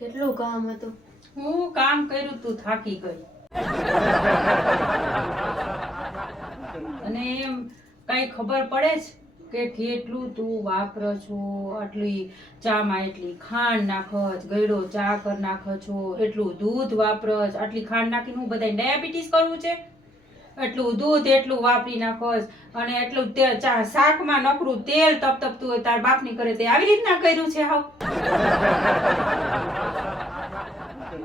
કેટલું કામ હતું? હું કામ કર્યું તું થાકી ગઈ. અને એમ કઈ ખબર પડે છે કે કેટલું તું વાપરો છો? આટલી ચામાં એટલી ખાંડ નાખસ, ગળ્યો ચા કર નાખો છો, એટલું દૂધ વાપરસ, આટલી ખાંડ નાખીને હું બધાય ડાયાબિટીસ કરવું છે? એટલું દૂધ એટલું વાપરી નાખોસ, અને એટલું તેલ, ચા શાકમાં નકરું તેલ તપતપતું હોય. તાર બાપની કરે તે આવી રીતના કર્યું છે? હાવ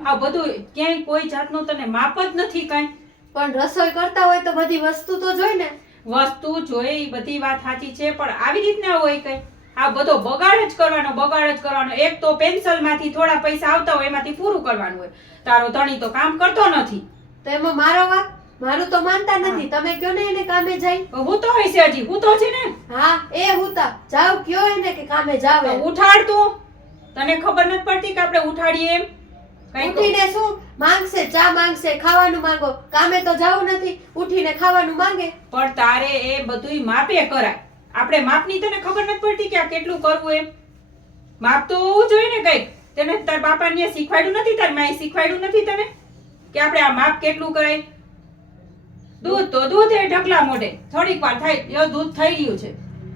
આ બધું ક્યાંય કોઈ જાતનું તને માપ જ નથી કાંઈ. પણ રસોઈ કરતા હોય તો બધી વસ્તુ તો જોઈ ને. વસ્તુ જોઈ, ઈ બધી વાત સાચી છે, પણ આવી રીતના હોય કઈ? આ બધો બગાડ જ કરવાનો, બગાડ જ કરવાનો. એક તો પેન્શન માંથી થોડા પૈસા આવતા હોય એમાંથી પૂરું કરવાનું હોય. તારો ધણી તો કામ કરતો નથી. તો એમાં મારો વાક? મારું તો માનતા નથી. તમે કયો ને એને કામે જાય. હું તો હોય છે, હજી હું તો છે ને. હા, એ હુતા જાવ, કયો એને કે કામે જાવ. તો ઉઠાડ તું. તને ખબર નથી પડતી કે આપણે ઉઠાડીએ એમ? ઉઠીને શું માંગશે? ચા માંગશે, ખાવાનું માંગો. કામે તો જાવું નથી, ઉઠીને ખાવાનું માંગે. પણ તારે એ બધુંય માપે કરાય. આપણે માપની તને ખબર નથી પડતી કે આ કેટલું કરવું એમ? માપ તો હોવું જોઈએ ને કઈક. તને તાર બાપાને શીખવાડ્યું નથી, તાર માએ શીખવાડ્યું નથી તને કે આપણે આ માપ કેટલું કરાય? દૂધ તો દૂધ એ ઢગલા મોઢે થોડીક વાર થાય યો દૂધ થઈ રહ્યું છે,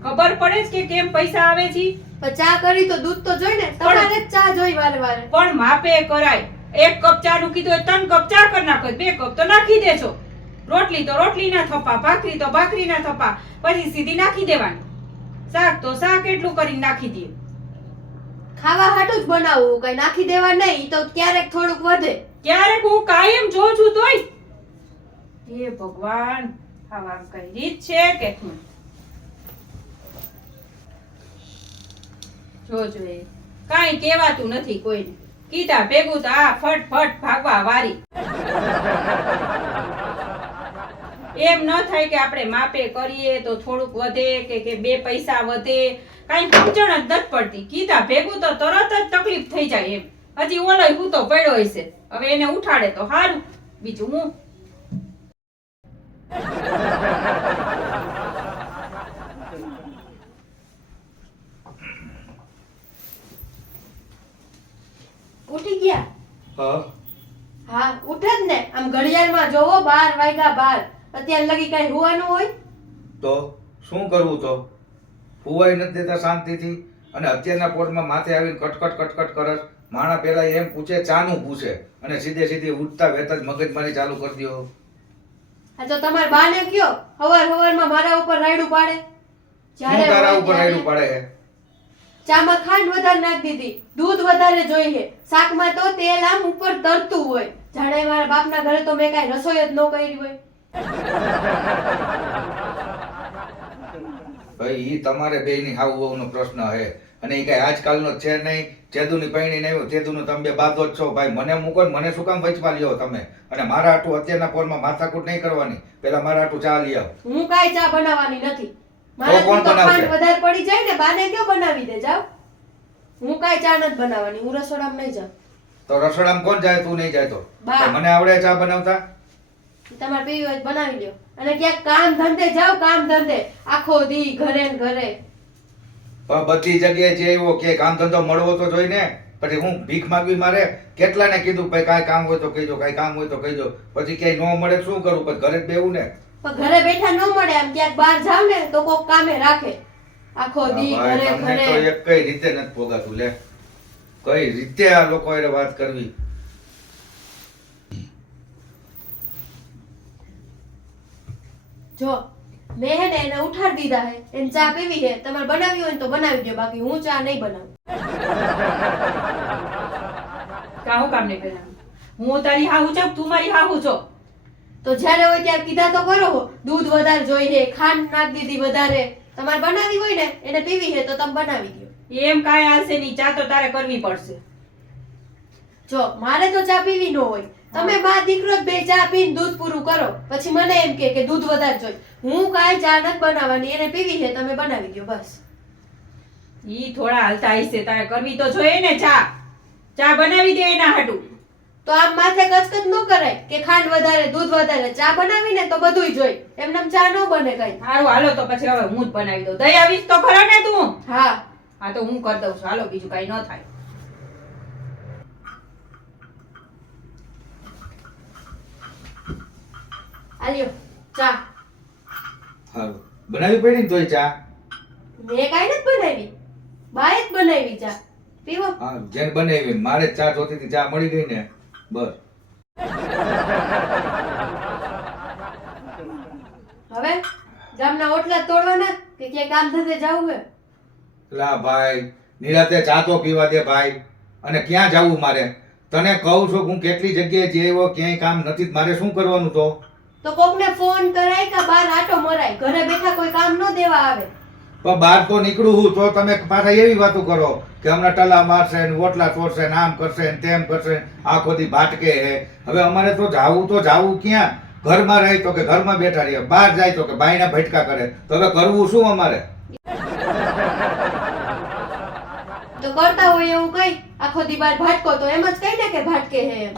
ખબર પડે છે કે કેમ પૈસા આવે છે. પણ ચા કરી તો દૂધ તો જોઈ ને. તમારે જ ચા જોઈ વારે વારે. પણ માપે કરાય. એક કપ ચા નું કીધું હોય 3 કપ ચા કરી નાખો, 2 કપ તો નાખી દેજો. રોટલી તો રોટલી ના થપ્પા, ભાખરી તો ભાખરી ના થપ્પા, પછી સીધી નાખી દેવાની. શાક તો શાક એટલું કરીને નાખી દે. ખાવા હાટું જ બનાવવું, કઈ નાખી દેવા નહીં. તો ક્યારેક થોડુંક વધે. ક્યારેક હું કાયમ જોઉં છું તોય. હે ભગવાન, આવા કઈ રીત છે કે શું? જોજો એ કાઈ કહેવાતું નથી કોઈને. કીધા ભેગું તો આ ફટ ભાગવા વારી. એમ ન થાય કે આપણે માપે કરીએ તો થોડુંક વધે કે 2 પૈસા વધે. કાઈ સમજણ જ નથી પડતી. કીધા ભેગું તો તરત જ તકલીફ થઈ જાય એમ. હજી ઓલોય હું તો પડ્યો હશે, હવે એને ઉઠાડે તો સારું. બીજું હું ઉઠી ગયા? હા હા, ઉઠે જ ને. આમ ઘડિયાળમાં જોવો 12 વાગ્યા 12. અત્યાર લગી કઈ હોવાનું હોય? તો શું કરવું? તો હુવાય નથી દેતા શાંતિથી, અને અત્યારના પોરમાં માથે આવીને કટકટ કટકટ કરસ. માણા પેલા એમ પૂછે, ચાનું પૂછે, અને સીધે ઉઠતા વેત જ મગજમારી ચાલુ કરી દો. આ તો તમાર બાને કયો હવારમાં મારા ઉપર રાયડું પાડે. શું તારા ઉપર રાયડું પાડે છે? ચામાં ખાંડ વધારે નાખી દીધી, દૂધ વધારે જોઈએ, શાકમાં તો તેલ આમ ઉપર તરતું હોય. જાણે મારા બાપના ઘરે તો મેં કાંઈ રસોઈ જ ન કરી હોય. ભાઈ ઈ તમારે બેયની હાવ વહુનો પ્રશ્ન છે, અને ઈ કઈ આજકાલનો છે નહીં. ચેદુની પૈણીને આવ્યો, ચેદુનું તમે બે બાદો જ છો. ભાઈ મને મૂકો ને મને શું કામ વચમાં લ્યો તમે? અને મારા હાટું અત્યારના પોરમાં માથાકૂટ નહીં કરવાની. પેલા મારા હાટું ચા લઈ આવ. હું કાંઈ ચા બનાવવાની નથી. મારાથી તો ખાંડ વધારે પડી જાય ને, બાને કયો બનાવી દે જાવ. હું કાંઈ ચા નથી બનાવવાની, હું રસોડામાં નહીં જાઉં. તો રસોડામાં કોણ જાય? તું નહીં જાય તો? બા. મને આવડે ચા બનાવતા? તમારે પીવી હોય તો બનાવી લ્યો. અને ક્યાંક કામ ધંધે જાવ, કામ ધંધે. આખો દી ઘરે ને ઘરે. પણ બધી જગ્યાએ જે એવો કે કામ ધંધો મળવો તો જોઈ ને. પછી હું ભીખ માંગવી મારે? કેટલાને કીધું ભાઈ કાંઈ કામ હોય તો કહીજો, કાંઈ કામ હોય તો કહીજો. પછી ક્યાંય ન મળે શું કરું? પછી ઘરે જ બેવું ને. પણ ઘરે બેઠા ન મળે. આમ ક્યાંક બહાર જાવ ને તો કોક કામે રાખે. આખો દી ઘરે તમને તો ઘરે. એક કઈ રીતે નથી પોગાતું લે. કઈ રીતે આ લોકો એને વાત કરવી? જો મેં હે ને એને ઉઠાડી દીધા હે. એને ચા પીવી હે, તમારે બનાવી હોય ને તો બનાવી દો, બાકી હું ચા નહીં બનાવું. કાહું કામ નહીં પેલા હું તારી હાહુ છું, તું મારી હાહુ છો. તો જ્યારે હોય ત્યારે કીધા તો કરો. દૂધ વધારે જોઈએ, ખાંડ નાખી દીધી વધારે. તમારે બનાવી હોય ને એને પીવી હે તો તમે બનાવી દો. એમ કાંઈ હાલશે નહીં. ચા તો તારે કરવી પડશે. જો મારે તો ચા પીવી ન હોય. તમે બા દીકરો જ બે ચા પીને દૂધ પૂરું કરો, પછી મને એમ કે દૂધ વધારે જોઈએ. હું કાંઈ ચા નથી બનાવવાની, એને પીવી છે તમે બનાવી દો બસ. ઈ થોડા હાલતા હશે, તારે કરવી તો જોઈએ ને ચા. ચા બનાવી દે એના હાટું. તો આમ માથે કચકચ ન કરાય કે ખાંડ વધારે દૂધ વધારે. ચા બનાવીને તો બધુંય જોઈ. એમનેમ ચા ન બને કઈ. સારું હાલો તો પછી હવે હું જ બનાવી દઉં. દઈ આવીશ તો ખરા ને તું? હા હા તો હું કરી દઉં છું. હાલો બીજું કઈ ન થાય. આલ્યો ચા. હારું બનાવી પડી ને તોય ચા. મેં કાંઈ નથી બનાવી, બાએ જ બનાવી ચા. પીવો. હા જેને બનાવી મારે જ ચા જોતી હતી, ચા મળી ગઈ ને બસ. હવે ગામના ઓટલા જ તોડવાના કે ક્યાંય કામ ધંધે જાવું હે? લા ભાઈ નિરાતે ચા તો પીવા દે ભાઈ. અને ક્યાં જાવું મારે? તને કહું છું હું કેટલી જગ્યાએ જેવો ક્યાંય કામ નથી, મારે શું કરવાનું તો? તો કોકને ફોન કરાય કે બહાર આટો મરાય, ઘરે બેઠા કોઈ કામ ન દેવા આવે. પણ બહાર તો નીકળું હું તો તમે પાછા એવી વાતો કરો કે હમણાં ટલા મારશે ને ઓટલા તોડશે ને આમ કરશે ને તેમ કરશે, આખો દી ભાટકે હે. હવે અમારે તો જાવું ક્યાં? ઘરમાં રહી તો કે ઘરમાં બેઠા રહીએ, બહાર જાય તો કે બાયના ભટકા કરે. તો હવે કરવું શું અમારે? તો કરતા હોય એવું કઈ, આખો દી બાર ભાટકો તો એમ જ કઈ ને કે ભાટકે હે એમ.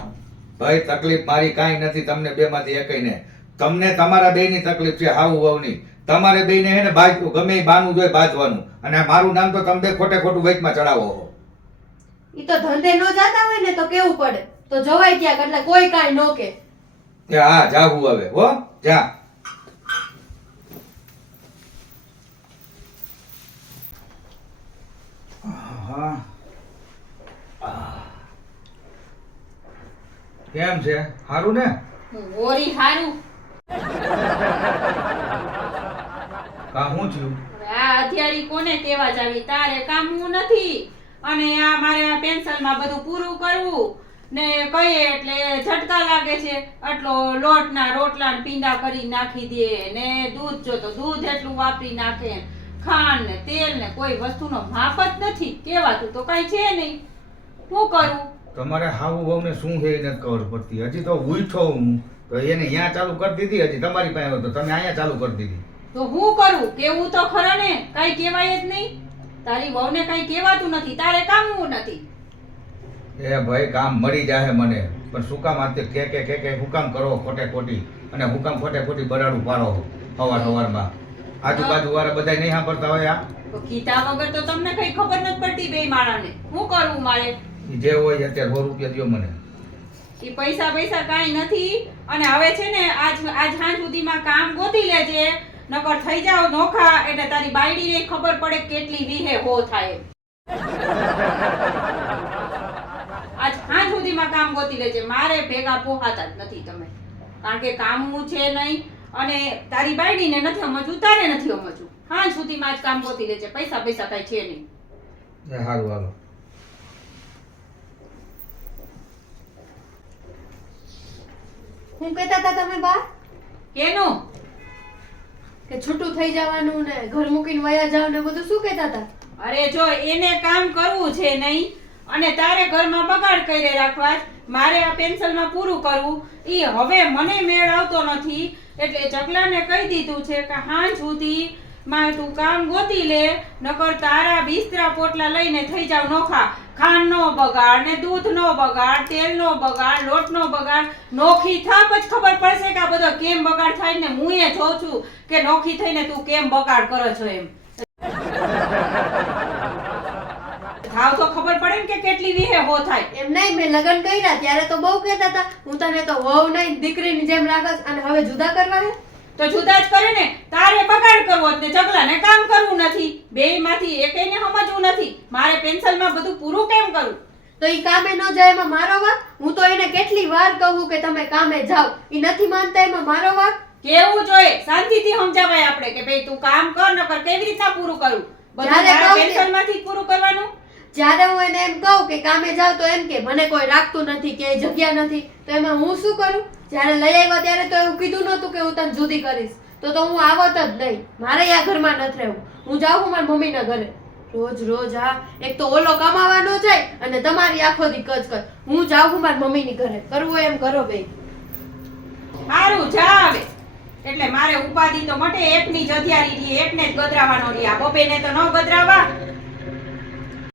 ભાઈ તકલીફ મારી કાંઈ નથી, તમને બેમાંથી એકઈને. તમને તમારા બેયની તકલીફ છે, હાવ વહુની. તમારે બેયને હે ને બાજુ ગમે ઈ બાનું જોઈએ બાંધવાનું, અને મારું નામ તો તમે બે ખોટે ખોટું વચમાં ચડાવો છો. ઈ તો ધંધે નો જાતા હોય ને તો કેવું પડે, તો જવાય ક્યાંક, એટલે કોઈ કાંઈ નો કે. તે હા જાવું હવે હો જા. હા કેમ છે? હારું ને? ઓરી હારું. કા હું થયું? હવે આ હથિયારી કોને કેવા જાવી? તારે કામવું નથી અને આ મારે આ પેન્શનમાં બધું પૂરું કરવું ને કહીએ એટલે ઝટકા લાગે છે. આટલો લોટના રોટલા ને પીંડા કરી નાખી દે ને દૂધ જો તો દૂધ એટલું વાપરી નાખે, ખાંડ ને તેલ ને કોઈ વસ્તુનો માપ જ નથી. કેવાતું તો કઈ છે નહીં. શું કરું? તમારે હાવું વહુને શું છે એ નથી ખબર પડતી. હજી તો ઉઠો હું તો એને અહીંયા ચાલુ કરી દીધી, હજી તમારી પાસે આવ્યો તો તમે અહીંયા ચાલુ કરી દીધી. તો હું કરું? કેવું તો ખરા ને, કઈ કહેવાય જ નહીં. તારી વહુને કઈ કહેવાતું નથી, તારે કામવું નથી. એ ભાઈ કામ મળી જાય મને, પણ શું કામ આ કે હું કામ કરો ખોટે ખોટી, અને હું કામ ખોટે ખોટી બરાડું પાડો સવારમાં? આજુબાજુ વાળા બધા નહીં સાંભળતા હોય? આ તો કીધા વગર તો તમને કઈ ખબર નથી પડતી બે માણાને. શું કરવું મારે? ઈ જે હોય અત્યારે 100 રૂપિયા દ્યો મને. ઈ પૈસા કાંઈ નથી. અને હવે છે ને આજ સાંજ સુધીમાં કામ ગોતી લેજે, નકર થઈ જાવ નોખા એટલે તારી બાયડીને ખબર પડે કેટલી વિહે હો થાય. આજ સાંજ સુધીમાં કામ ગોતી લેજે. મારે ભેગા પોહાતા જ નથી તમે, કારણ કે કામનું છે નહીં અને તારી બાયડીને નથી સમજવું, તારે નથી સમજવું. સાંજ સુધીમાં જ કામ ગોતી લેજે. પૈસા કાંઈ છે નહીં. સારું હાલો. હું કહેતા હતા તમે બા કેનું? કે છૂટું થઈ જવાનું ને ઘર મૂકીને વયા જાવ ને બધું શું કહેતા હતા? અરે જો એને કામ કરવું છે નહીં અને તારે ઘરમાં બગાડ કરી રાખવા જ. મારે આ પેન્શનમાં પૂરું કરવું, ઈ હવે મને મેળ આવતો નથી. એટલે ચકલાને કહી દીધું છે કે સાંજ સુધી માં તું કામ ગોતી લે, નકર તારા બિસ્તરા પોટલા લઈને થઈ જાવ નોખા. ખાંડનો બગાડ ને દૂધનો બગાડ, તેલનો બગાડ, લોટનો બગાડ. નોખી થા પછી ખબર પડશે કે આ બધો કેમ બગાડ થાય ને હું એ જોઉં છું કે નોખી થઈને તું કેમ બગાડ કરો છો એમ. થાવ તો ખબર પડે ને કે કેટલી વિહે હો થાય. એમ નહીં, મેં લગ્ન કર્યા ત્યારે તો બહુ કહેતા હતા હું તને તો વહુ નહીં દીકરીની જેમ લાગસ, અને હવે જુદા કરવા હે તો જુદા જ કરે ને. તારે બગાડ કરવો જ ને ચકલાને કામ કરવું નથી. બેયમાંથી એકેયને સમજવું નથી. મારે પેન્શનમાં બધું પૂરું કેમ કરું? તો ઈ કામે ન જાય એમાં મારો વાંક? હું તો એને કેટલી વાર કહું કે તમે કામે જાઓ, ઈ નથી માનતા, એમાં મારો વાંક? કેવું જોઈએ, શાંતિથી સમજાવાય આપણે કે ભાઈ તું કામ કર, નકર કેવી રીતના પૂરું કરું? બધું જ્યારે તારા કહું ને- પેન્શનમાંથી જ પૂરું કરવાનું. જ્યારે હું એને એમ કહું કે કામે જાવ તો એમ કે મને કોઈ રાખતું નથી, ક્યાંય જગ્યા નથી, તો એમાં હું શું કરું? જ્યારે લઈ આવ્યા ત્યારે તો એવું કીધું નહોતું કે હું તને જુદી કરીશ, તો હું આવત જ નહીં. મારે આ ઘરમાં નથી રહેવું. હું જાઉં છું મારી મમ્મીના ઘરે. રોજ આ એક તો ઓલો કમાવાનો જાય અને તમારી આખો દી કચ. હું જાઉં છું મારી મમ્મીની ઘરે. કરવું હોય એમ કરો બેય. હારું જા આવે. એટલે મારે ઉપાધિ તો મટે. એકની જ હથિયારી રહી, એકને જ ગદરાવાનો રહી. આ બબેને તો ન ગદરાવા.